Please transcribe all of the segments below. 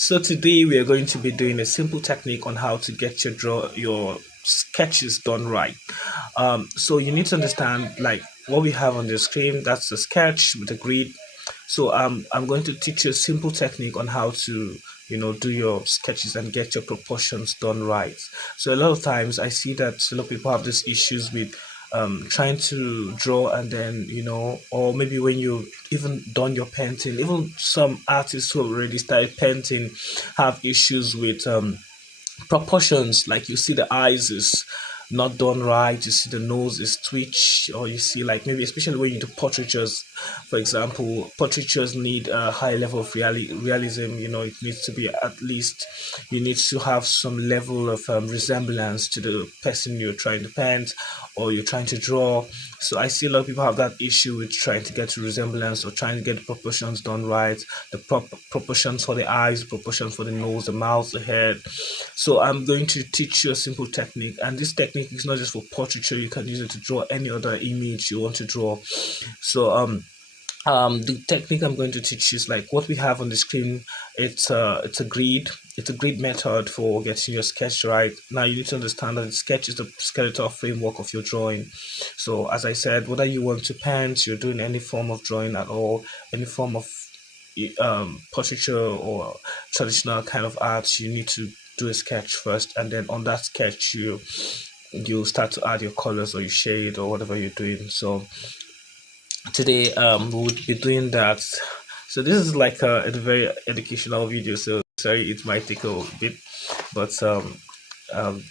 So today we are going to be doing a simple technique on how to get your sketches done right. So you need to understand like what we have on the screen. That's the sketch with the grid. So I'm going to teach you a simple technique on how to do your sketches and get your proportions done right. So a lot of times I see that a lot of people have these issues with trying to draw and then or maybe when you even done your painting, even some artists who already started painting have issues with proportions. Like you see the eyes is not done right, you see the nose is twitch, or you see like maybe especially when you do portraitures. For example, portraitures need a high level of realism. It needs to be at least, you need to have some level of resemblance to the person you're trying to paint or you're trying to draw. So I see a lot of people have that issue with trying to get to resemblance or trying to get the proportions done right, the proportions for the eyes, proportions for the nose, the mouth, the head. So I'm going to teach you a simple technique, and this technique is not just for portraiture. You can use it to draw any other image you want to draw. So the technique I'm going to teach is like what we have on the screen. It's a grid. It's a grid method for getting your sketch right. Now you need to understand that the sketch is the skeletal framework of your drawing. So as I said, whether you want to paint, you're doing any form of drawing at all, any form of portraiture or traditional kind of art, you need to do a sketch first, and then on that sketch you start to add your colors or your shade or whatever you're doing. So today we would be doing that. So this is like a very educational video, so sorry it might take a bit, but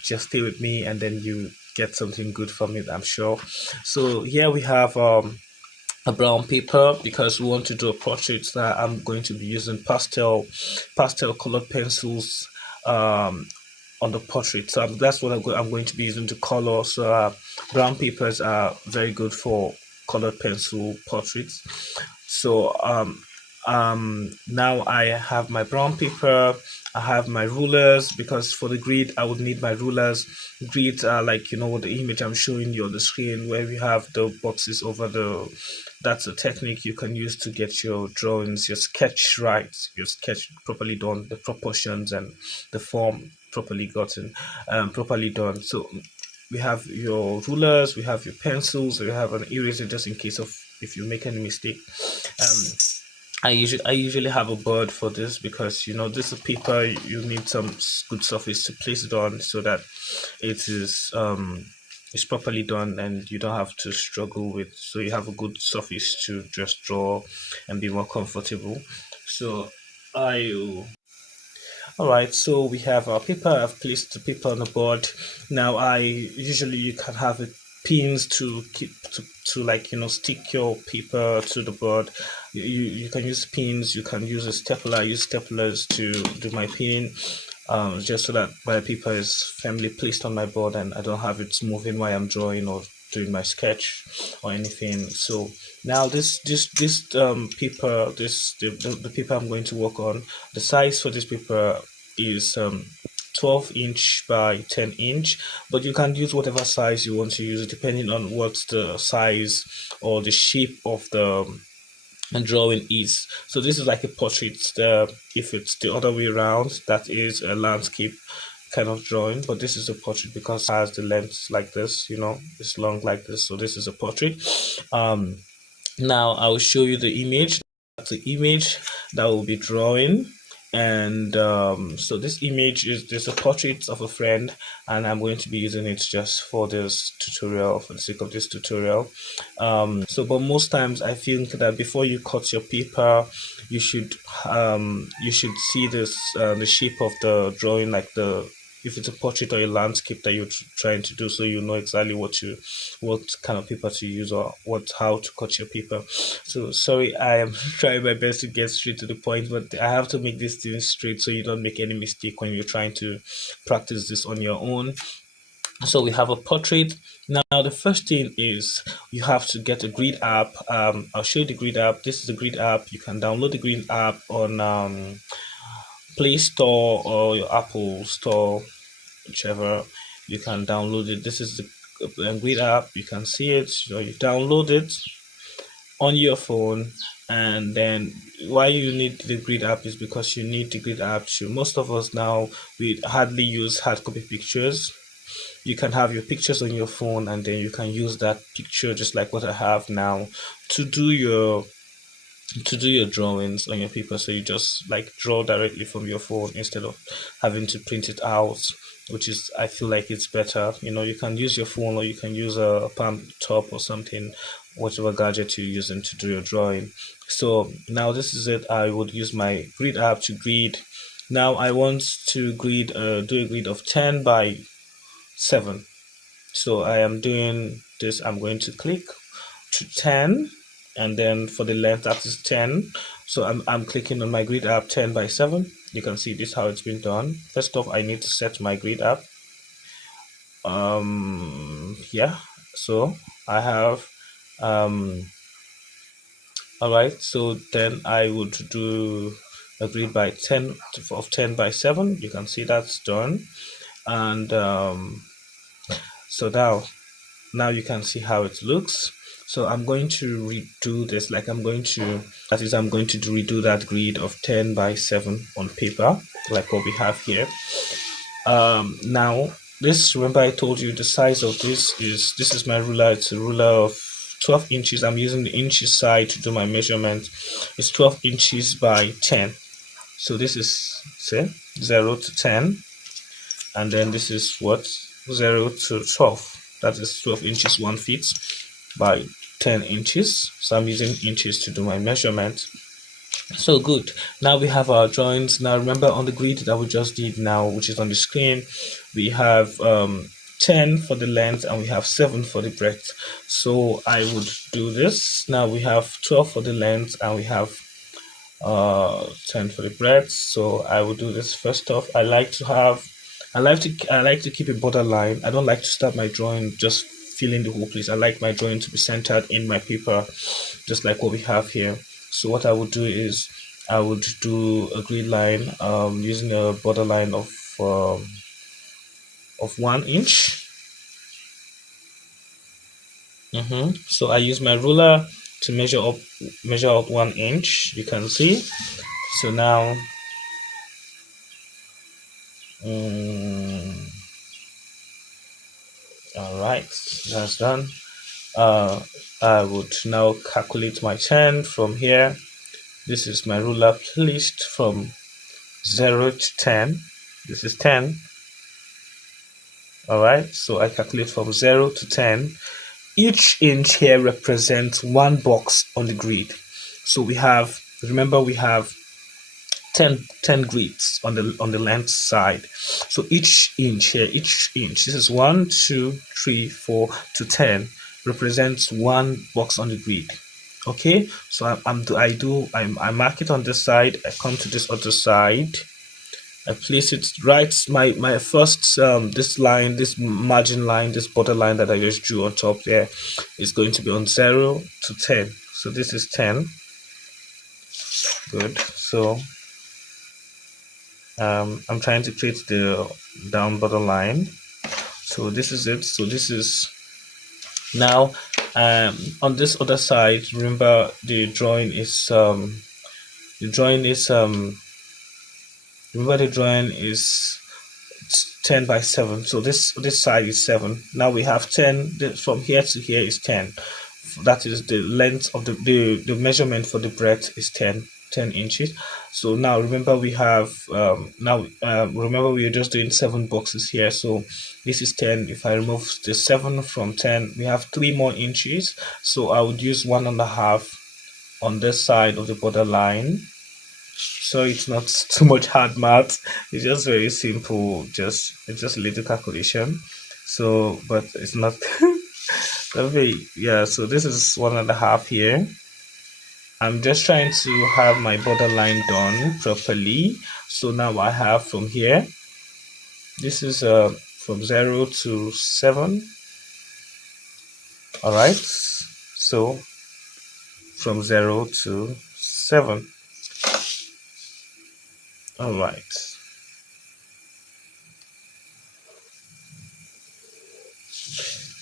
just stay with me and then you get something good from it, I'm sure. So here we have a brown paper because we want to do a portrait. That I'm going to be using pastel colored pencils on the portrait. So that's what I'm going to be using to color. So brown papers are very good for colored pencil portraits. So now I have my brown paper. I have my rulers because for the grid I would need my rulers. Grids are like the image I'm showing you on the screen where we have the boxes over the. That's a technique you can use to get your drawings, your sketch right, your sketch properly done, the proportions and the form properly gotten, properly done. So we have your rulers, we have your pencils, we have an eraser just in case of if you make any mistake. Um, I usually have a board for this because this is paper. You need some good surface to place it on so that it is it's properly done and you don't have to struggle with. So you have a good surface to just draw and be more comfortable. So I all right, so we have our paper. I've placed the paper on the board. Now I usually you can have it pins to keep to like stick your paper to the board. You can use pins, you can use a stapler. I use staplers to do my pin, just so that my paper is firmly placed on my board and I don't have it moving while I'm drawing or doing my sketch or anything. So now this paper, the paper I'm going to work on, the size for this paper is 12-inch by 10-inch, but you can use whatever size you want to use depending on what the size or the shape of the drawing is. So this is like a portrait. If it's the other way around, that is a landscape kind of drawing, but this is a portrait because it has the length like this, it's long like this. So this is a portrait. um Now I will show you the image. That's the image that we'll be drawing. And so this image is just a portrait of a friend, and I'm going to be using it just for this tutorial, for the sake of this tutorial. But most times I think that before you cut your paper, you should see this the shape of the drawing, like the if it's a portrait or a landscape that you're trying to do, so you know exactly what kind of paper to use or how to cut your paper. So sorry, I am trying my best to get straight to the point, but I have to make this thing straight so you don't make any mistake when you're trying to practice this on your own. So we have a portrait. Now the first thing is you have to get a grid app. I'll show you the grid app. This is the grid app. You can download the grid app on Play Store or your Apple Store, whichever. You can download it. This is the grid app. You can see it. So you download it on your phone, And then why you need the grid app is because you need the grid app to, most of us now, we hardly use hard copy pictures. You can have your pictures on your phone, and then you can use that picture just like what I have now to do your drawings on your paper. So you just like draw directly from your phone instead of having to print it out, which is, I feel like it's better. You can use your phone, or you can use a palm top or something, whatever gadget you're using to do your drawing. So now this is it. I would use my grid app to grid. Now I want to do a grid of 10 by 7. So I am doing this. I'm going to click to 10, and then for the length, that is 10. So I'm clicking on my grid app 10 by 7. You can see this how it's been done. First off, I need to set my grid app. Yeah, so I have all right, so then I would do a grid by 10 of 10 by 7. You can see that's done. And so now you can see how it looks. So I'm going to redo this, like I'm going to redo that grid of 10 by 7 on paper, like what we have here. Now this, remember I told you the size of this is my ruler. It's a ruler of 12 inches. I'm using the inches side to do my measurement. It's 12 inches by 10. So this is, say, 0 to 10, and then this is what, 0 to 12. That is 12 inches 1 feet by 10 inches. So I'm using inches to do my measurement. So good. Now we have our drawings. Now remember, on the grid that we just did now, which is on the screen, we have 10 for the length and we have 7 for the breadth. So I would do this. Now we have 12 for the length and we have 10 for the breadth. So I will do this. First off, I like to keep a borderline. I don't like to start my drawing just filling the whole place. I like my drawing to be centered in my paper, just like what we have here. So what I would do is I would do a grid line using a borderline of 1 inch. So I use my ruler to measure out 1 inch. You can see. So now all right, that's done. I would now calculate my 10 from here. This is my ruler placed from 0 to 10. This is 10. All right, so I calculate from 0 to 10. Each inch here represents one box on the grid. So remember we have 10 grids on the length side. So each inch, this is 1, 2, 3, 4 to 10, represents one box on the grid. Okay, so I mark it on this side. I come to this other side. I place it right. My first this line, this margin line, this border line that I just drew on top there is going to be on 0 to 10. So this is 10. Good. So I'm trying to create the down border line. So this is it. So this is now on this other side. Remember the drawing is remember the drawing is 10 by 7. So this side is 7. Now we have 10. From here to here is 10. That is the length of the measurement for the breadth is 10 inches. So now remember we have remember we are just doing 7 boxes here. So this is 10. If I remove the 7 from 10, we have 3 more inches. So I would use 1.5 on this side of the border line. So it's not too much hard math. It's just very simple. It's just a little calculation. So, but it's not. Yeah. So this is 1.5 here. I'm just trying to have my borderline done properly. So now I have from here. This is from 0 to 7. All right. So from 0 to 7. All right.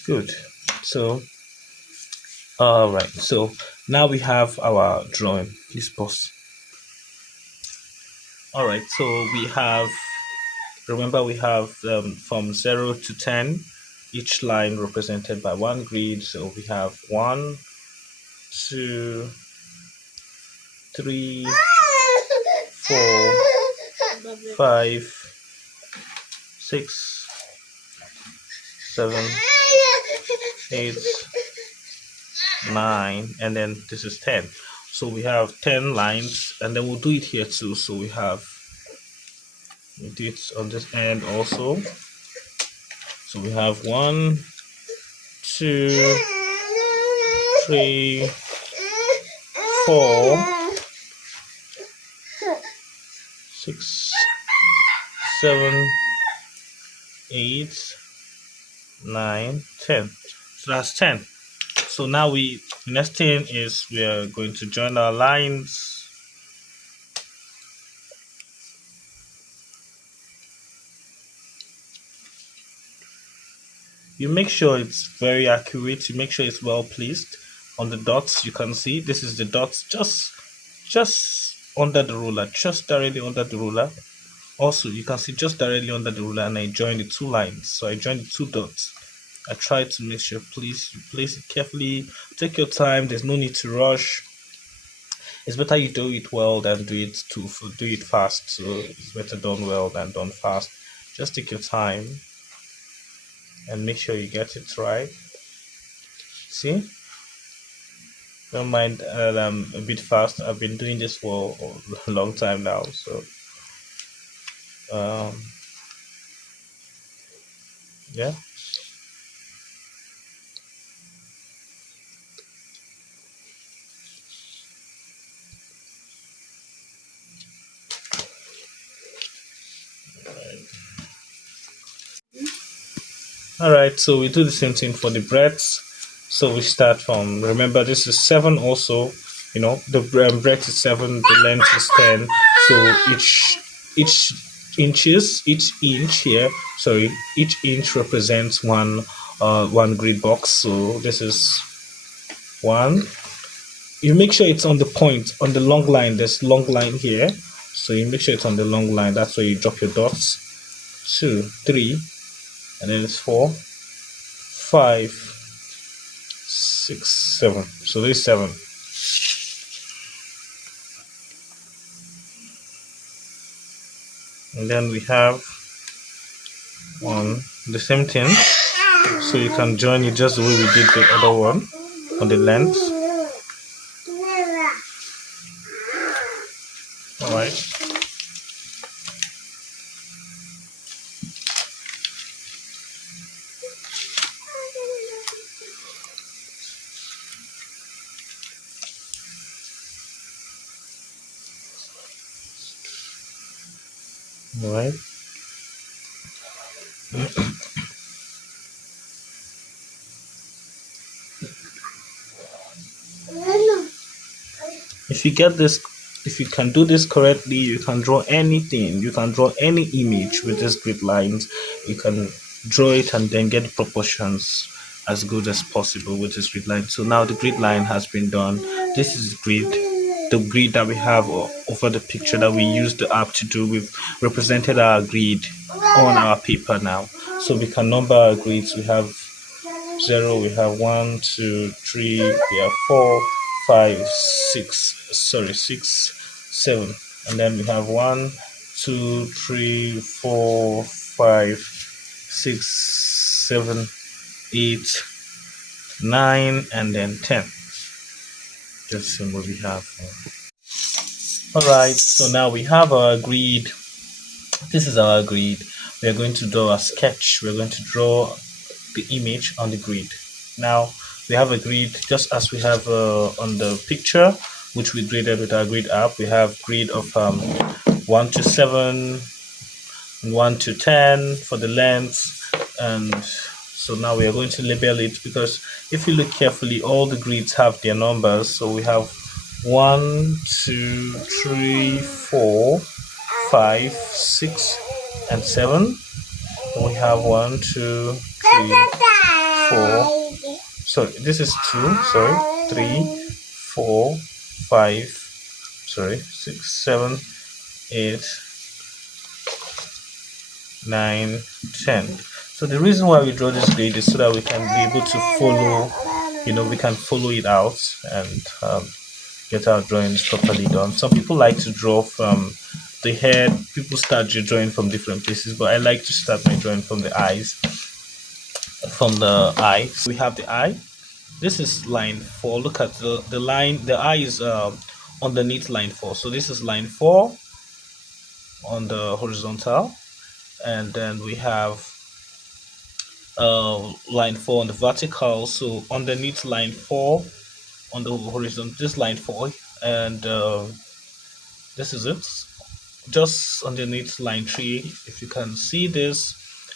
Good. So all right. So Now we have our drawing. Please pause. All right, so we have, remember we have from 0 to 10, each line represented by one grid. So we have 1, 2, 3, 4, 5, 6, 7, 8, 9, and then this is 10. So we have 10 lines, and then we'll do it here too. So we do it on this end also. So we have 1, 2, 3, 4, 6, 7, 8, 9, 10. So that's 10. So now the next thing is we are going to join our lines. You make sure it's very accurate. You make sure it's well placed on the dots. You can see this is the dots just under the ruler, just directly under the ruler. Also, you can see just directly under the ruler, and I joined the two lines. So I joined the two dots. I try to make sure, please, you place it carefully. Take your time. There's no need to rush. It's better you do it well than do it fast. So it's better done well than done fast. Just take your time and make sure you get it right. See, don't mind that I'm a bit fast. I've been doing this for a long time now, so yeah. All right, so we do the same thing for the breadths. So we start from, remember this is 7 also, you know, the breadth is 7, the length is 10. So each each inch represents one grid box. So this is 1. You make sure it's on the point, on the long line. There's long line here, so you make sure it's on the long line. That's where you drop your dots. 2, 3, and then it's 4, 5, 6, 7. So there's 7. And then we have the same thing. So you can join it just the way we did the other one on the length. All right. All right. If you get this, if you can do this correctly, you can draw anything. You can draw any image with these grid lines. You can draw it and then get proportions as good as possible with this grid line. So now the grid line has been done. This is the grid that we have over the picture that we used the app to do. We've represented our grid on our paper now. So we can number our grids. We have 0, we have 1, 2, 3, we have 4, 5, 6, 7, and then we have 1, 2, 3, 4, 5, 6, 7, 8, 9, and then 10. Just see what we have. All right, so now we have our grid. This is our grid. We are going to draw a sketch. We're going to draw the image on the grid. Now we have a grid just as we have on the picture, which we graded with our grid app. We have grid of 1 to 7 and 1 to 10 for the length. And so now we are going to label it, because if you look carefully, all the grids have their numbers. So we have 1, 2, 3, 4, 5, 6, and 7. We have 1, 2, 3, 4. Sorry, this is 2. Sorry, 3, four, five, sorry, 6, 7, 8, 9, 10. So the reason why we draw this grid is so that we can be able to follow, we can follow it out and get our drawings properly done. Some people like to draw from the head. People start drawing from different places, but I like to start my drawing from the eyes. From the eye, so we have the eye. This is line 4. Look at the line. The eye is underneath line 4. So this is line 4 on the horizontal, and then we have line 4 on the vertical. So underneath line 4 on the horizontal, this line 4, and this is it. Just underneath line 3, if you can see this,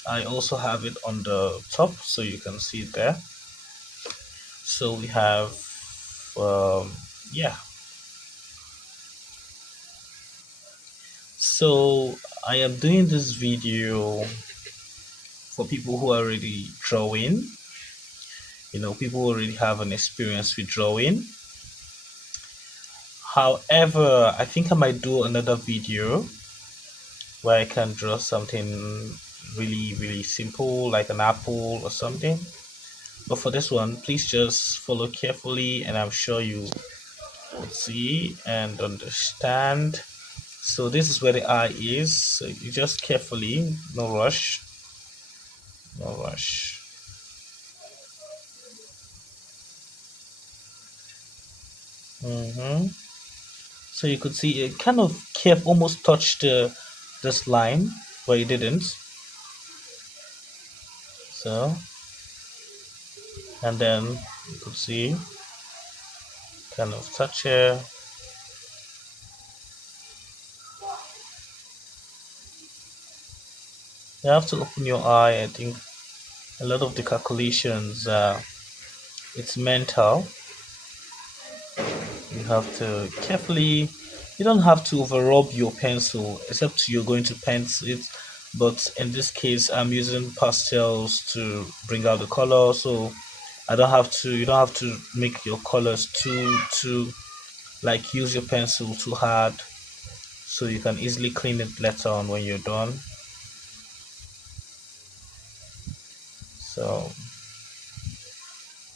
I also have it on the top, so you can see it there. So we have yeah. So I am doing this video for people who are already drawing, people who already have an experience with drawing. However, I think I might do another video where I can draw something really, really simple, like an apple or something. But for this one, please just follow carefully, and I'm sure you will see and understand. So this is where the eye is. So you just carefully, no rush, no rush. So you could see it kind of kept almost touched this line, but it didn't. So, and then you could see kind of touch here. You have to open your eye. I think a lot of the calculations, it's mental. You have to carefully, you don't have to over rub your pencil, except you're going to paint it. But in this case, I'm using pastels to bring out the color, so I don't have to, you don't have to make your colors too like use your pencil too hard, so you can easily clean it later on when you're done. So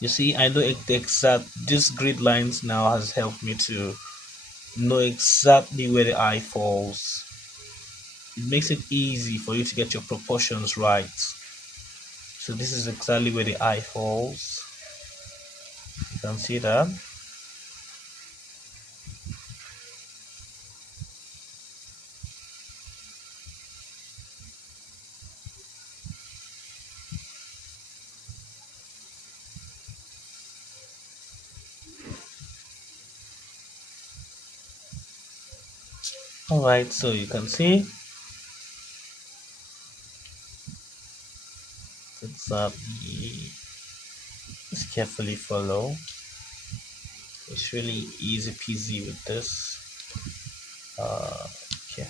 you see, I know the exact, this grid lines now has helped me to know exactly where the eye falls. It makes it easy for you to get your proportions right. So this is exactly where the eye falls. You can see that. Alright, so you can see exactly. Just carefully follow. It's really easy peasy with this. Okay.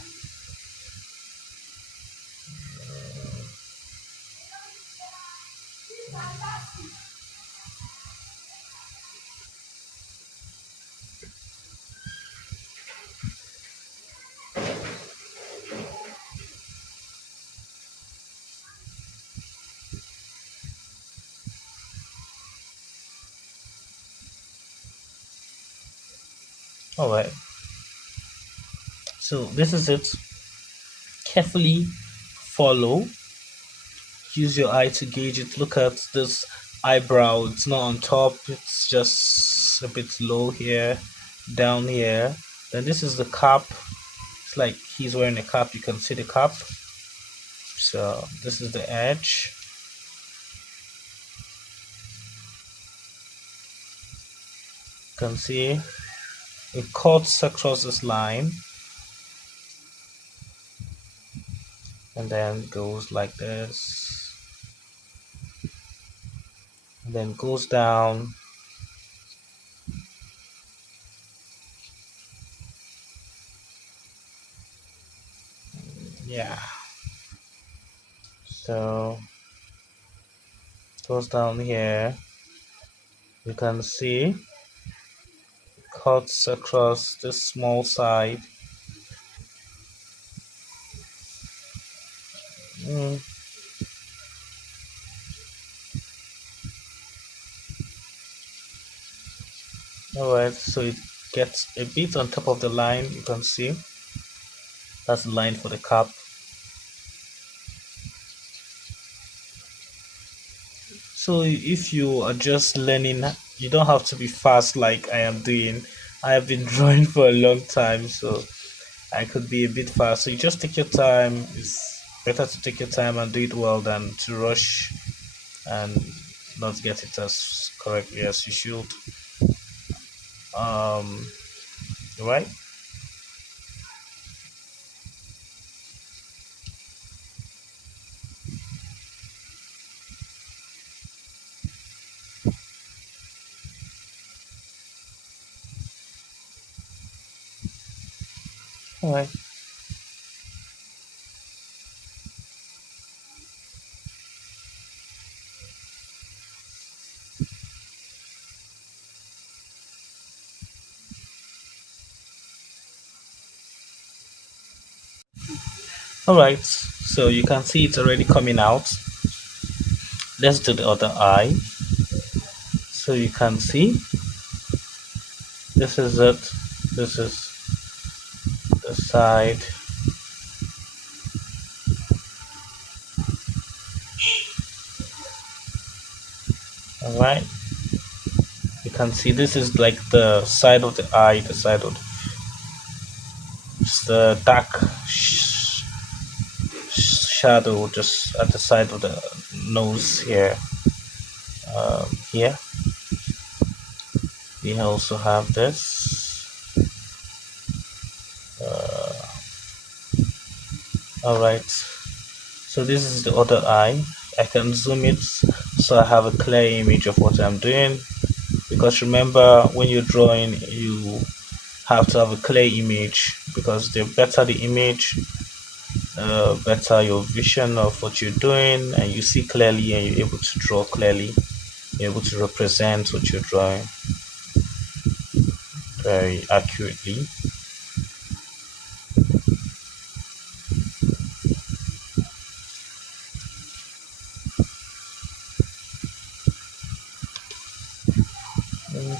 Alright. So this is it. Carefully follow. Use your eye to gauge it. Look at this eyebrow. It's not on top. It's just a bit low here, down here. Then this is the cap. It's like he's wearing a cap. You can see the cap. So this is the edge. You can see it cuts across this line and then goes like this, and then goes down. Yeah, so goes down here. You can see cuts across this small side. Mm, all right, so it gets a bit on top of the line. You can see that's the line for the cap. So if you are just learning, you don't have to be fast like I am doing. I have been drawing for a long time, so I could be a bit fast. So you just take your time. It's better to take your time and do it well than to rush and not get it as correctly as you should. Um, right? All right. All right. So you can see it's already coming out. Let's do the other eye. So you can see this is it. This is the side. All right. You can see this is like the side of the eye, the side of it's the dark shadow just at the side of the nose here. Here we also have this. All right. So this is the other eye. I can zoom it so I have a clear image of what I'm doing. Because remember, when you're drawing, you have to have a clear image because the better the image, better your vision of what you're doing, and you see clearly and you're able to draw clearly. You're able to represent what you're drawing very accurately. Mm,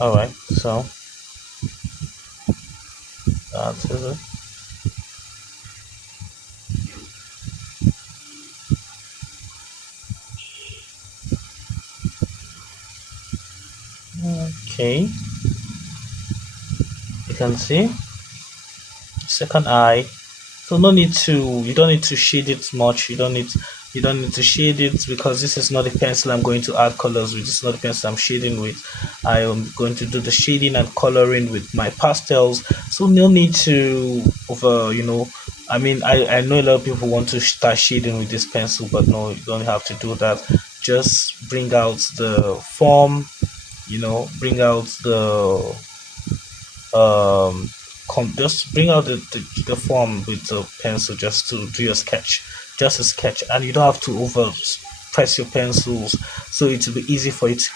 all right, so that's it. Okay, you can see second eye. So no need to you don't need to shade it much. You don't need to shade it because this is not a pencil I'm going to add colors with. This is not a pencil I'm shading with. I am going to do the shading and coloring with my pastels. So no need to over I mean I know a lot of people want to start shading with this pencil, but no, you don't have to do that. Just bring out the form, bring out the um just bring out the form with the pencil just to do your sketch, just a sketch, and you don't have to over press your pencils, so it will be easy for you to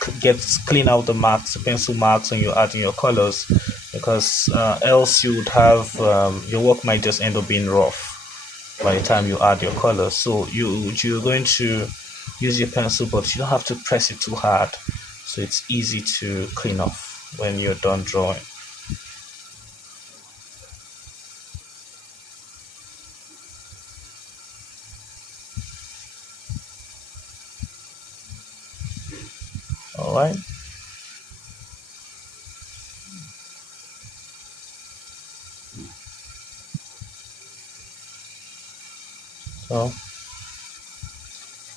clean out the marks, the pencil marks, when you're adding your colors, because else you would have your work might just end up being rough by the time you add your colors. So you're going to use your pencil, but you don't have to press it too hard, so it's easy to clean off when you're done drawing. All right. So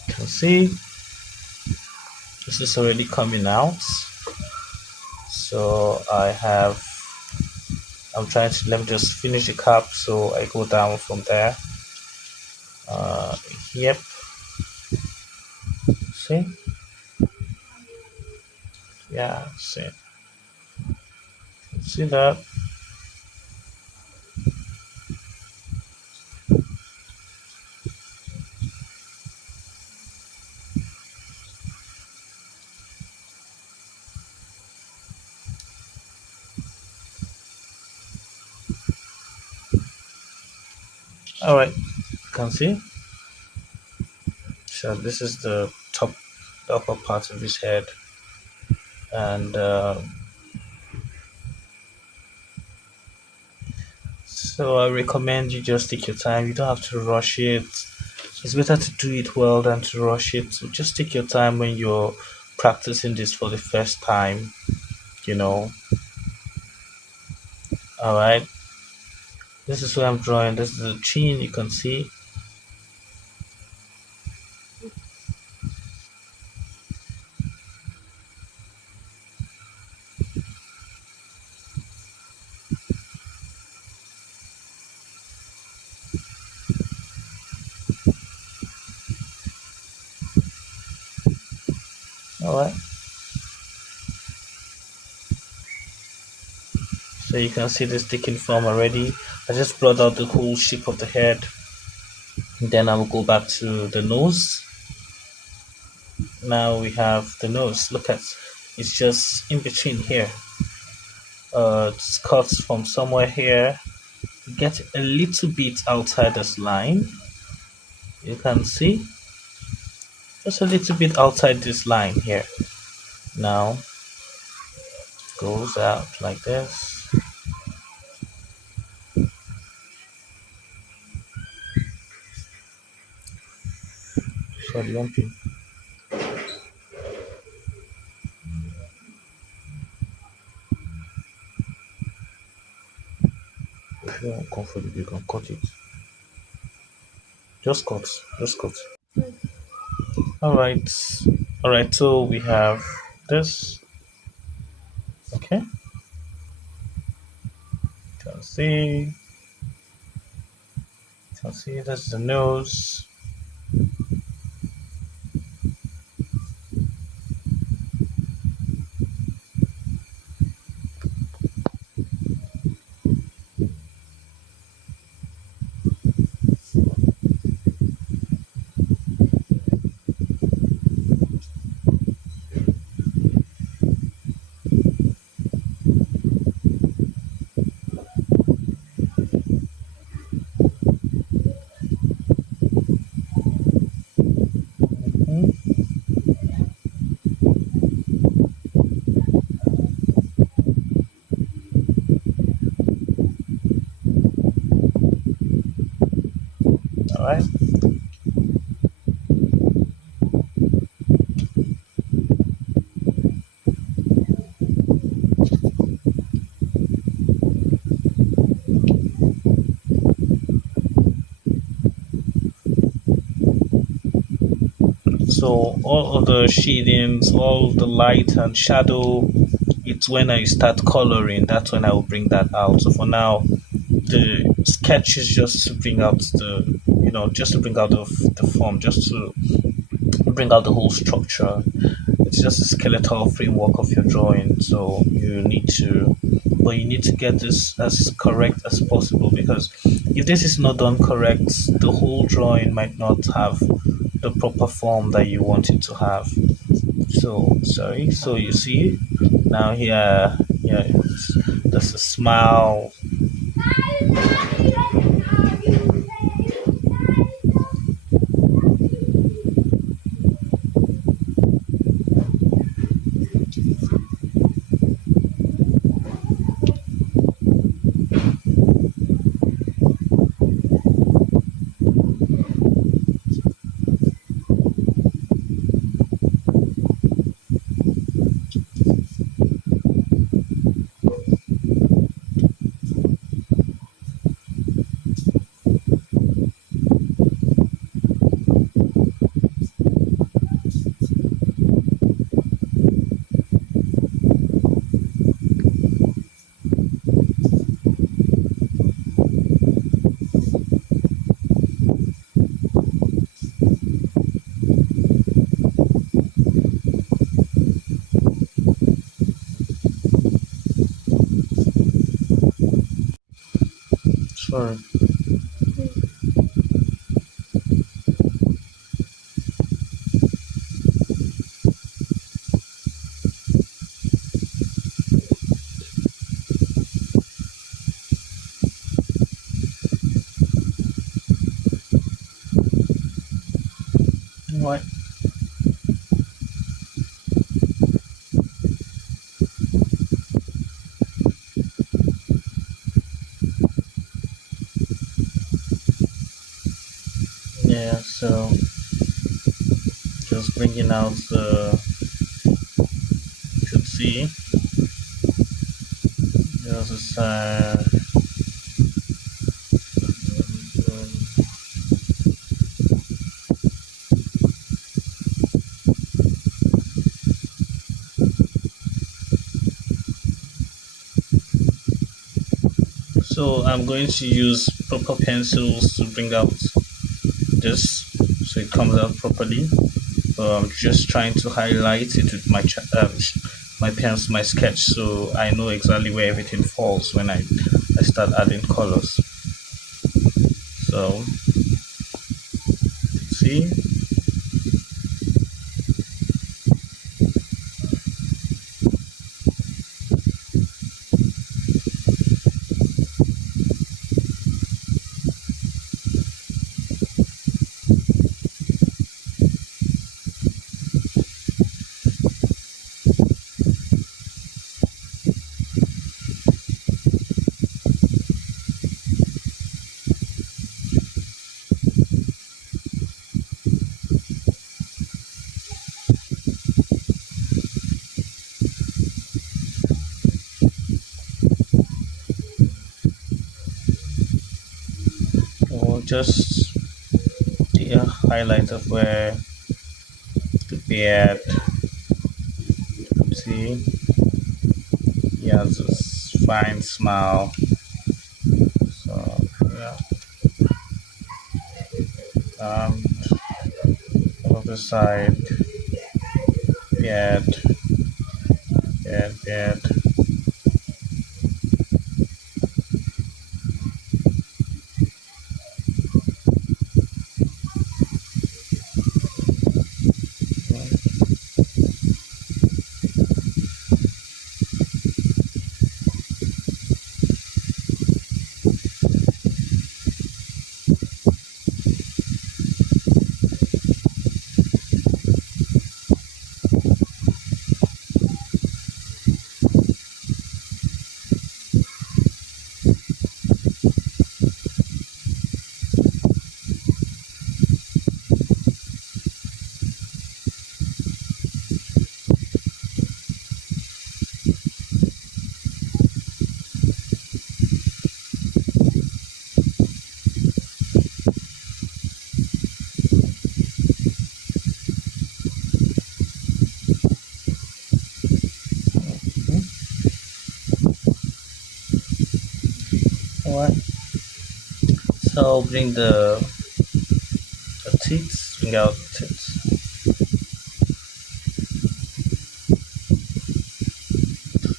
you can see this is already coming out. So I'm trying to, let me just finish the cap so I go down from there. Uh, yep, see, yeah, see that. All right, you can see. So this is the top, the upper part of his head, and so I recommend you just take your time. You don't have to rush it. It's better to do it well than to rush it. So just take your time when you're practicing this for the first time. You know. All right. This is where I'm drawing. This is the chin. You can see. All right. So you can see this taking form already. I just brought out the whole shape of the head. Then I will go back to the nose. Now we have the nose. Look at, it's just in between here. It cuts from somewhere here. Get a little bit outside this line. You can see just a little bit outside this line here. Now goes out like this. Sorry, lumpy. If you're uncomfortable, you can cut it. Just cut. Just cut. All right. All right. So we have this. Okay. You can see. You can see that's the nose. Mhm. All right. So all of the shadings, all the light and shadow, it's when I start coloring. That's when I will bring that out. So for now, the sketch is just to bring out the, just to bring out the form, just to bring out the whole structure. It's just a skeletal framework of your drawing. So but you need to get this as correct as possible, because if this is not done correct, the whole drawing might not have the proper form that you want it to have. So sorry. So you see now here, yeah, there's a smile. Sorry. Yeah, so just bringing out the, you could see there's this so I'm going to use proper pencils to bring out this so it comes out properly. I'm just trying to highlight it with my pens, my sketch, so I know exactly where everything falls when I start adding colors. So see, or just the highlight of where the beard. See, he has this fine smile. So yeah, and on the side, beard, beard. Alright, so I'll bring the teeth, bring out the teeth.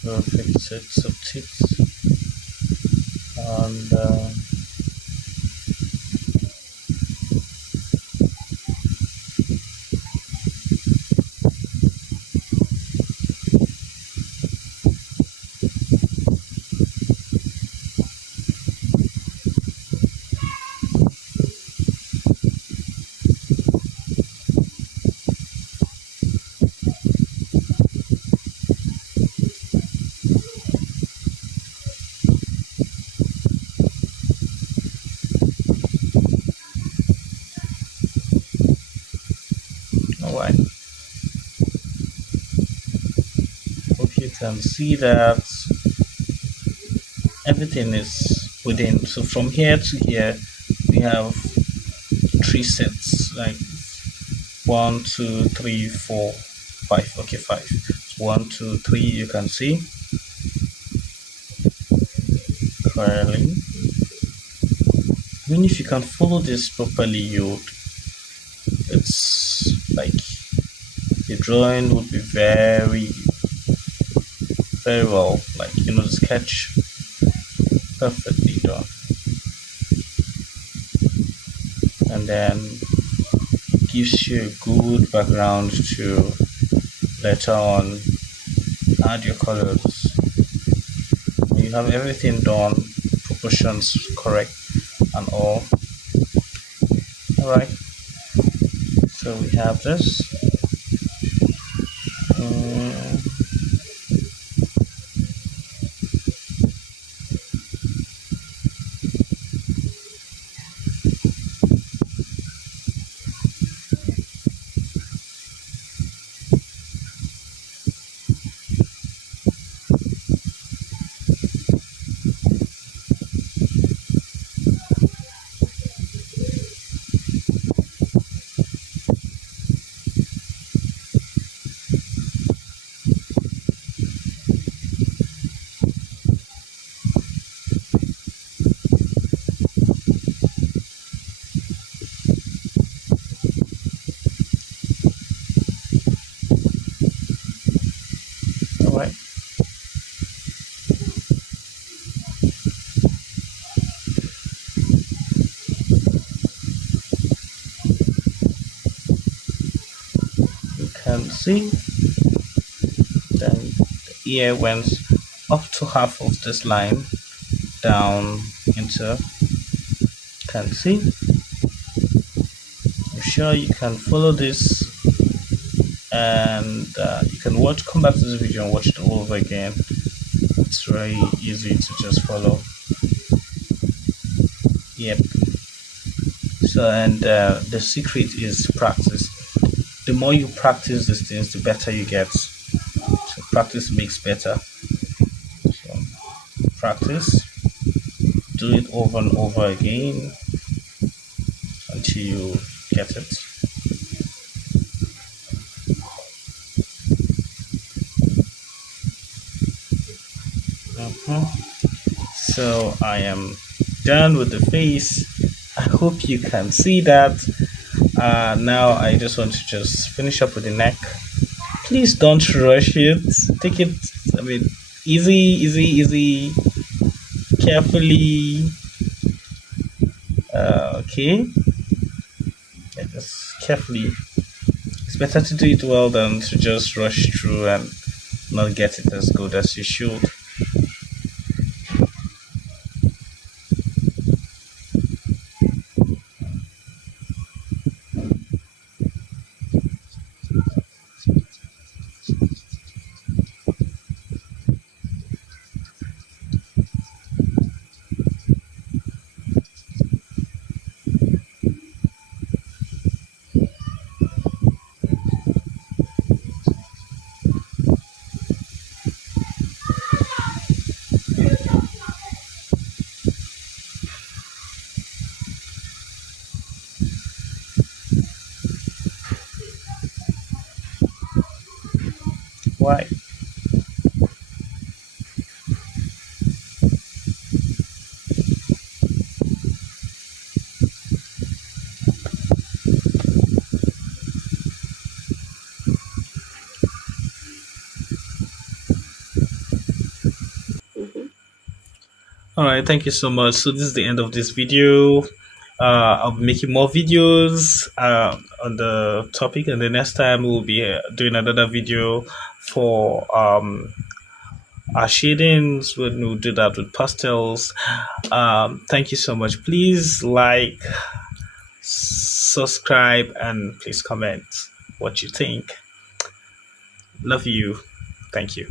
Perfect sets of teeth. And alright, hope you can see that everything is within. So from here to here, we have three sets, like 1, 2, 3, 4, 5. Okay, five. So 1, 2, 3. You can see clearly. I mean, if you can follow this properly, it's like the drawing would be very, very well, like the sketch perfectly done, and then gives you a good background to later on add your colors. You have everything done, proportions correct and all. Alright, so we have this. Um, see, then the ear went up to half of this line down into, can see. I'm sure you can follow this, and you can come back to this video and watch it all over again. It's very easy to just follow. Yep. So, and the secret is practice. The more you practice these things, the better you get. So practice makes better. So practice, do it over and over again until you get it. Mhm. So I am done with the face. I hope you can see that. Now I just want to just finish up with the neck. Please don't rush it. Take it, I mean, easy, easy, easy, carefully. Okay, yeah, just carefully. It's better to do it well than to just rush through and not get it as good as you should. Why? All right, thank you so much. So this is the end of this video. I'll be making more videos on the topic, and the next time we'll be doing another video for our shadings. We'll do that with pastels. Thank you so much. Please like, subscribe, and please comment what you think. Love you. Thank you.